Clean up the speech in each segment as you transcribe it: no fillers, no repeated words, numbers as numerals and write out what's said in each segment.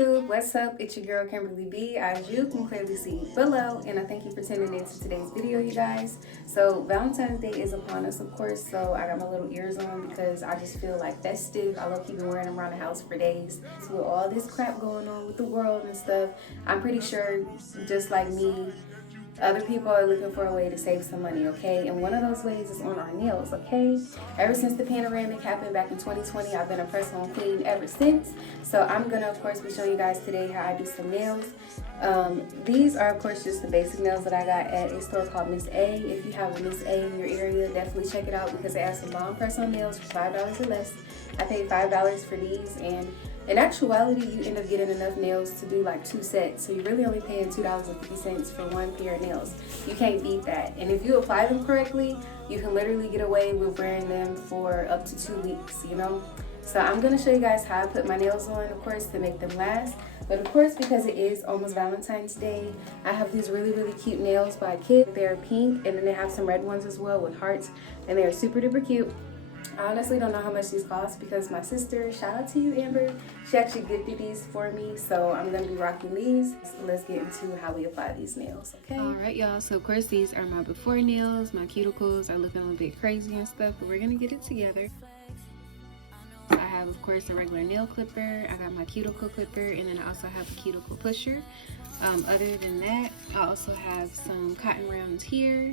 YouTube, what's up? It's your girl Kimberly B, as you can clearly see below, and I thank you for tuning in to today's video, you guys. So Valentine's Day is upon us, of course, so I got my little ears on because I just feel like festive. I love keeping wearing them around the house for days. So with all this crap going on with the world and stuff, I'm pretty sure, just like me, other people are looking for a way to save some money, okay? And one of those ways is on our nails, okay? Ever since the panoramic happened back in 2020, I've been a press-on queen ever since. So I'm gonna, of course, be showing you guys today how I do some nails. These are, of course, just the basic nails that I got at a store called Miss A. If you have a Miss A in your area, definitely check it out because they have some bomb press-on nails for $5 or less. I paid $5 for these, and in actuality, you end up getting enough nails to do like 2 sets. So you're really only paying $2.50 for 1 pair of nails. You can't beat that. And if you apply them correctly, you can literally get away with wearing them for up to 2 weeks, you know? So I'm gonna show you guys how I put my nails on, of course, to make them last. But of course, because it is almost Valentine's Day, I have these really, really cute nails by Kid. They're pink, and then they have some red ones as well with hearts, and they're super duper cute. I honestly don't know how much these cost because my sister, shout out to you, Amber, she actually gifted these for me, so I'm gonna be rocking these. So let's get into how we apply these nails, okay? All right, y'all, so of course these are my before nails. My cuticles are looking a little bit crazy and stuff, but we're gonna get it together. I have, of course, a regular nail clipper. I got my cuticle clipper, and then I also have a cuticle pusher. Other than that, I also have some cotton rounds here,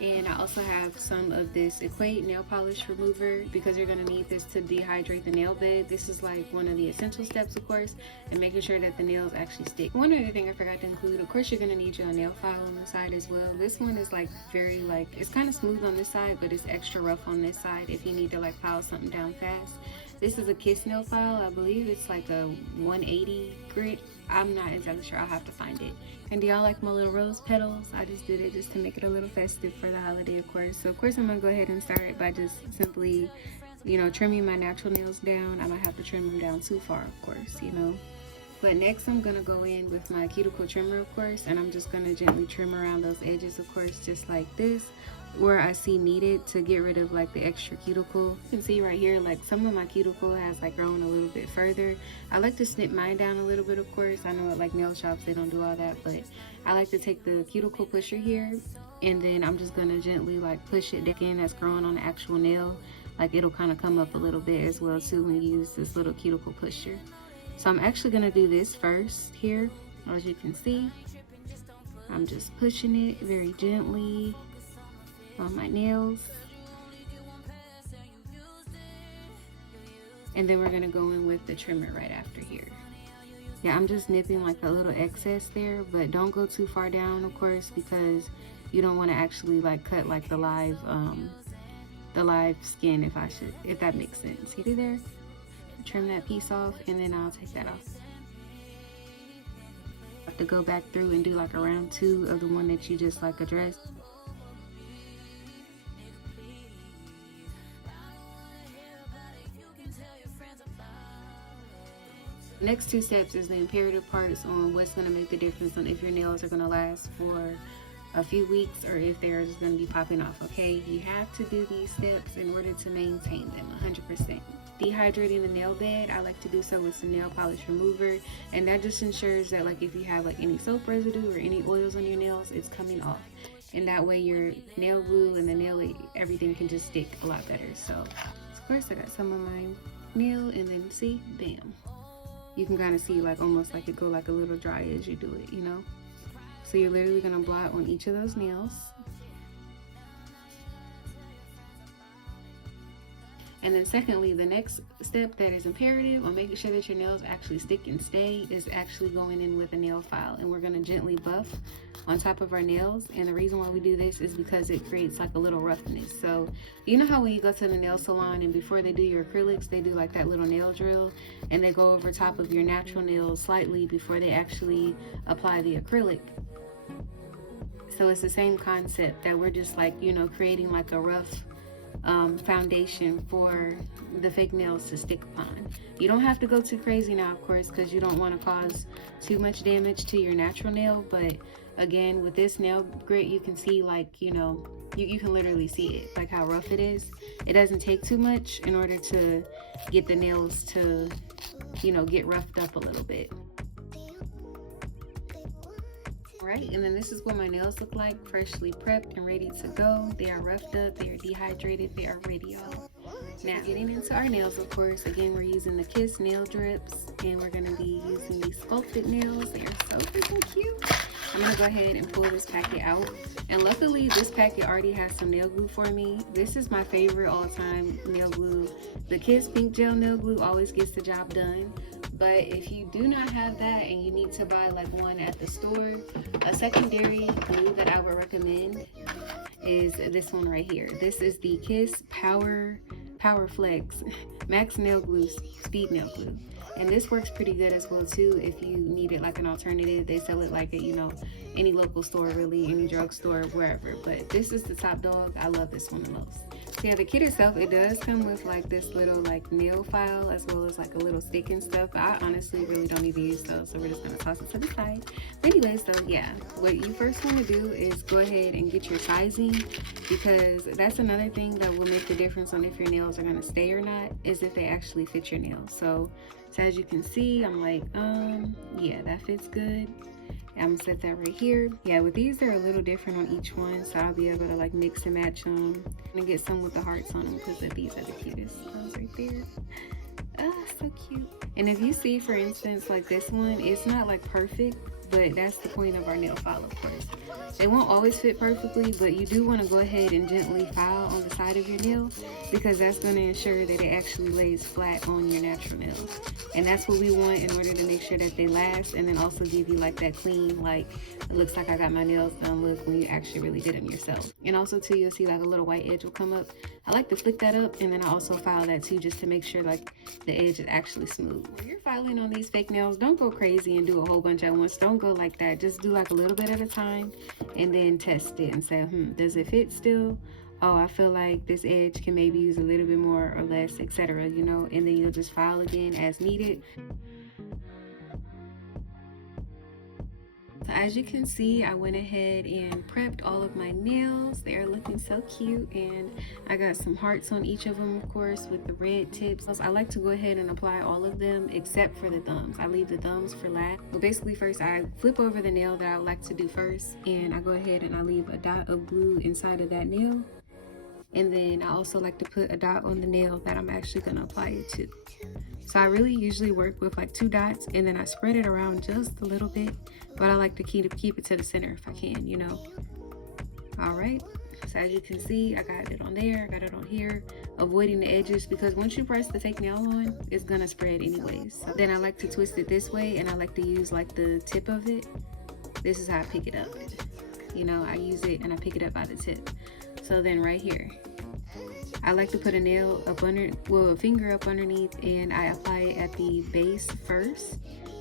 and I also have some of this Equate nail polish remover because you're going to need this to dehydrate the nail bed. This is like one of the essential steps, of course, and making sure that the nails actually stick. One other thing I forgot to include, of course, you're going to need your nail file on the side as well. This one is like very it's kind of smooth on this side, but it's extra rough on this side if you need to like file something down fast. This is a Kiss nail file. I believe it's like a 180 grit. I'm not exactly sure. I'll have to find it. And do y'all like my little rose petals? I just did it just to make it a little festive for the holiday, of course. So of course I'm gonna go ahead and start it by just simply, you know, trimming my natural nails down. I don't have to trim them down too far, of course, you know. But next I'm gonna go in with my cuticle trimmer, of course, and I'm just gonna gently trim around those edges, of course, just like this, where I see needed to get rid of like the extra cuticle. You can see right here, like some of my cuticle has like grown a little bit further. I like to snip mine down a little bit, of course. I know at like nail shops they don't do all that, but I like to take the cuticle pusher here, and then I'm just gonna gently like push it again that's growing on the actual nail. Like it'll kind of come up a little bit as well too when you use this little cuticle pusher. So I'm actually gonna do this first here. As you can see, I'm just pushing it very gently on my nails, and then we're gonna go in with the trimmer right after here. Yeah, I'm just nipping like a little excess there, but don't go too far down, of course, because you don't want to actually like cut like the live skin, if that makes sense. You see there? Trim that piece off, and then I'll take that off. Have to go back through and do like a round 2 of the one that you just like addressed. Next 2 steps is the imperative parts on what's going to make the difference on if your nails are going to last for a few weeks or if they're just going to be popping off, okay? You have to do these steps in order to maintain them 100%. Dehydrating the nail bed, I like to do so with some nail polish remover, and that just ensures that like if you have like any soap residue or any oils on your nails, it's coming off, and that way your nail glue and the nail, everything can just stick a lot better. So of course I got some of my nail, and then see, bam, you can kind of see like almost like it go like a little dry as you do it, you know. So you're literally gonna blot on each of those nails. And then secondly, the next step that is imperative on making sure that your nails actually stick and stay is actually going in with a nail file, and we're gonna gently buff on top of our nails. And the reason why we do this is because it creates like a little roughness. So you know how when you go to the nail salon and before they do your acrylics, they do like that little nail drill and they go over top of your natural nails slightly before they actually apply the acrylic. So it's the same concept that we're just like, you know, creating like a rough foundation for the fake nails to stick upon. You don't have to go too crazy now, of course, because you don't want to cause too much damage to your natural nail. But again, with this nail grit, you can see like, you know, you can literally see it, like how rough it is. It doesn't take too much in order to get the nails to, you know, get roughed up a little bit. Right, and then this is what my nails look like, freshly prepped and ready to go. They are roughed up, they are dehydrated, they are ready, y'all. Now, getting into our nails, of course, again, we're using the Kiss nail drips, and we're gonna be using these sculpted nails. They are so freaking cute. I'm gonna go ahead and pull this packet out. And luckily, this packet already has some nail glue for me. This is my favorite all-time nail glue. The Kiss Pink Gel Nail Glue always gets the job done. But if you do not have that and you need to buy like one at the store, a secondary glue that I would recommend is this one right here. This is the Kiss Power Flex Max Nail Glue Speed Nail Glue. And this works pretty good as well too if you need it like an alternative. They sell it like at, you know, any local store really, any drugstore, wherever. But this is the top dog. I love this one the most. So yeah, the kit itself, it does come with like this little like nail file as well as like a little stick and stuff. But I honestly really don't need to use those, so we're just gonna toss it to the side. But anyway, so yeah, what you first want to do is go ahead and get your sizing, because that's another thing that will make the difference on if your nails are gonna stay or not, is if they actually fit your nails. So as you can see, I'm like, yeah, that fits good. I'm gonna set that right here. Yeah, with these, they're a little different on each one, so I'll be able to like mix and match them. I'm gonna get some with the hearts on them because these are the cutest. Those right there. Oh, so cute. And if you see, for instance, like this one, it's not like perfect, but that's the point of our nail file, of course. They won't always fit perfectly, but you do want to go ahead and gently file on the side of your nail, because that's going to ensure that it actually lays flat on your natural nails. And that's what we want in order to make sure that they last, and then also give you like that clean, like, it looks like I got my nails done look when you actually really did them yourself. And also too, you'll see like a little white edge will come up. I like to flick that up, and then I also file that too, just to make sure like the edge is actually smooth. When you're filing on these fake nails, don't go crazy and do a whole bunch at once. Don't go like that. Just do like a little bit at a time, and then test it and say, does it fit still? Oh, I feel like this edge can maybe use a little bit more or less, etc., you know, and then you'll just file again as needed. So as you can see, I went ahead and prepped all of my nails. They are looking so cute, and I got some hearts on each of them, of course, with the red tips. I like to go ahead and apply all of them except for the thumbs. I leave the thumbs for last. But basically first I flip over the nail that I would like to do first, and I go ahead and I leave a dot of glue inside of that nail. And then I also like to put a dot on the nail that I'm actually going to apply it to. So I really usually work with like 2 dots, and then I spread it around just a little bit, but I like to keep it to the center if I can, you know. All right, so as you can see, I got it on there, I got it on here, avoiding the edges, because once you press the fake nail on, it's gonna spread anyways. So then I like to twist it this way, and I like to use like the tip of it. This is how I pick it up. You know, I use it and I pick it up by the tip. So then right here, I like to put a nail up under, well, a finger up underneath, and I apply it at the base first,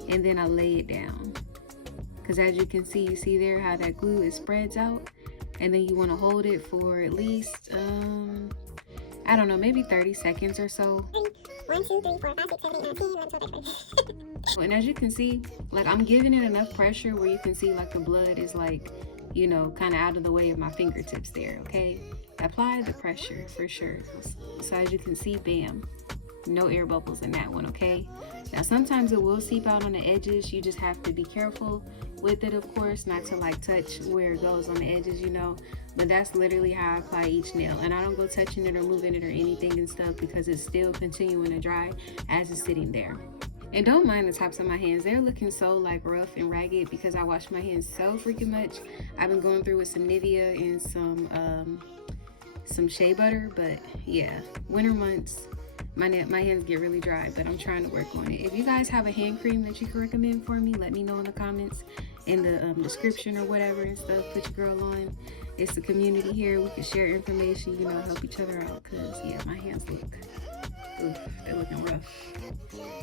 and then I lay it down. Because as you can see, you see there how that glue, it spreads out, and then you want to hold it for at least, I don't know, maybe 30 seconds or so. 1, 2, 3, 4, 5, 6, 7, 8, 9, 10, 11, 12, 13. And as you can see, like I'm giving it enough pressure where you can see like the blood is like, you know, kind of out of the way of my fingertips there, okay? Apply the pressure for sure. So as you can see, bam, no air bubbles in that one, okay? Now sometimes it will seep out on the edges. You just have to be careful with it, of course, not to like touch where it goes on the edges, you know. But that's literally how I apply each nail, and I don't go touching it or moving it or anything and stuff, because it's still continuing to dry as it's sitting there. And don't mind the tops of my hands. They're looking so like rough and ragged because I wash my hands so freaking much. I've been going through with some Nivea and some shea butter, but yeah, winter months, my hands get really dry, but I'm trying to work on it. If you guys have a hand cream that you can recommend for me, let me know in the comments, in the description or whatever and stuff. Put your girl on. It's a community here. We can share information, you know, help each other out, because yeah, my hands look, oof, they're looking rough.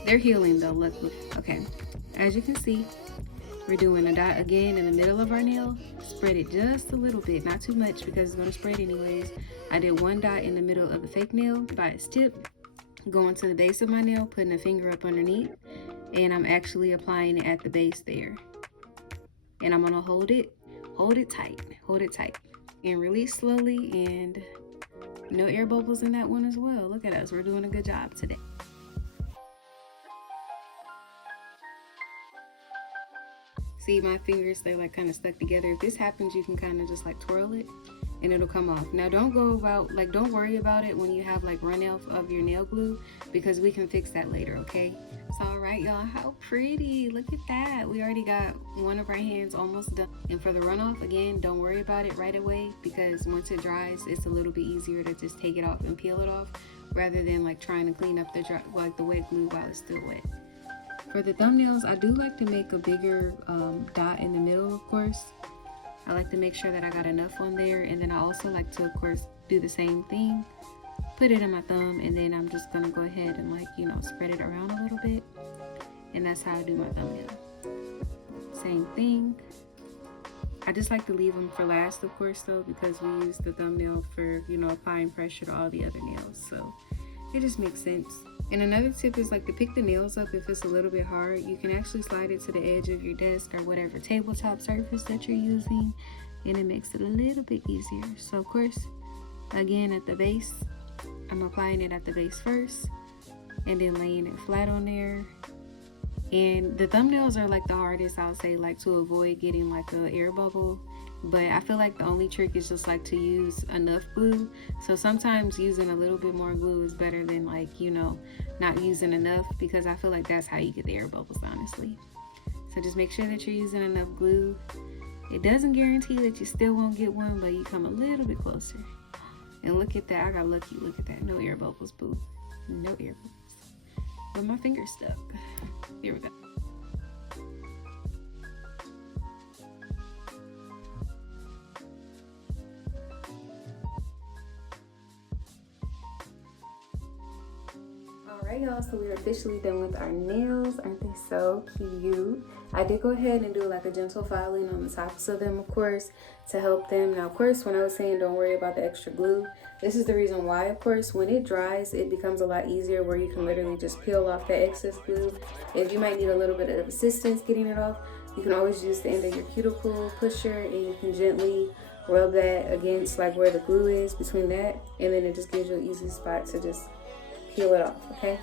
They're healing though, luckily. Okay, as you can see, we're doing a dot again in the middle of our nail. Spread it just a little bit, not too much because it's going to spread anyways. I did 1 dot in the middle of the fake nail by its tip, going to the base of my nail, putting a finger up underneath, and I'm actually applying it at the base there. And I'm going to hold it tight, and release slowly, and no air bubbles in that one as well. Look at us, we're doing a good job today. See, my fingers, they're like kind of stuck together. If this happens, you can kind of just like twirl it and it'll come off. Now don't worry about it when you have like run off of your nail glue, because we can fix that later, okay? So all right, y'all, how pretty, look at that. We already got one of our hands almost done. And for the runoff, again, don't worry about it right away, because once it dries, it's a little bit easier to just take it off and peel it off, rather than like trying to clean up the wet glue while it's still wet. For the thumbnails, I do like to make a bigger dot in the middle, of course. I like to make sure that I got enough on there, and then I also like to, of course, do the same thing. Put it in my thumb, and then I'm just gonna go ahead and like, you know, spread it around a little bit. And that's how I do my thumbnail. Same thing. I just like to leave them for last, of course, though, because we use the thumbnail for, you know, applying pressure to all the other nails. So it just makes sense. And another tip is like to pick the nails up if it's a little bit hard. You can actually slide it to the edge of your desk or whatever tabletop surface that you're using, and it makes it a little bit easier. So of course, again, at the base, I'm applying it at the base first and then laying it flat on there. And the thumbnails are like the hardest, I'll say, like to avoid getting like a air bubble. But I feel like the only trick is just like to use enough glue. So sometimes using a little bit more glue is better than like, you know, not using enough, because I feel like that's how you get the air bubbles, honestly. So just make sure that you're using enough glue. It doesn't guarantee that you still won't get one, but you come a little bit closer. And look at that, I got lucky, look at that. No air bubbles, boo. No air bubbles. But my finger's stuck. Here we go. Alright y'all, so we're officially done with our nails. Aren't they so cute? I did go ahead and do like a gentle filing on the tops of them, of course, to help them. Now of course, when I was saying don't worry about the extra glue, this is the reason why. Of course, when it dries, it becomes a lot easier where you can literally just peel off the excess glue. If you might need a little bit of assistance getting it off, you can always use the end of your cuticle pusher and you can gently rub that against like where the glue is, between that, and then it just gives you an easy spot to just peel it off, okay?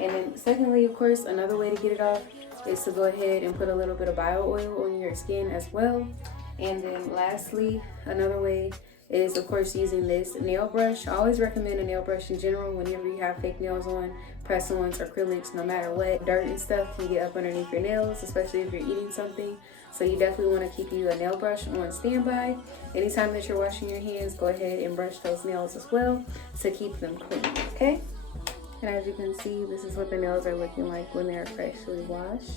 And then secondly, of course, another way to get it off is to go ahead and put a little bit of bio oil on your skin as well. And then lastly, another way is of course using this nail brush. I always recommend a nail brush in general whenever you have fake nails on, press-ons, acrylics, no matter what. Dirt and stuff can get up underneath your nails, especially if you're eating something. So you definitely want to keep you a nail brush on standby. Anytime that you're washing your hands, go ahead and brush those nails as well to keep them clean, okay? And as you can see, this is what the nails are looking like when they're freshly washed.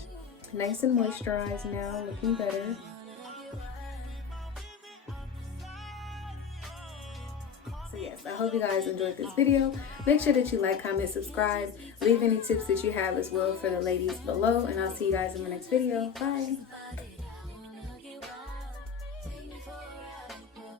Nice and moisturized now, looking better. So yes, I hope you guys enjoyed this video. Make sure that you like, comment, subscribe. Leave any tips that you have as well for the ladies below. And I'll see you guys in my next video. Bye.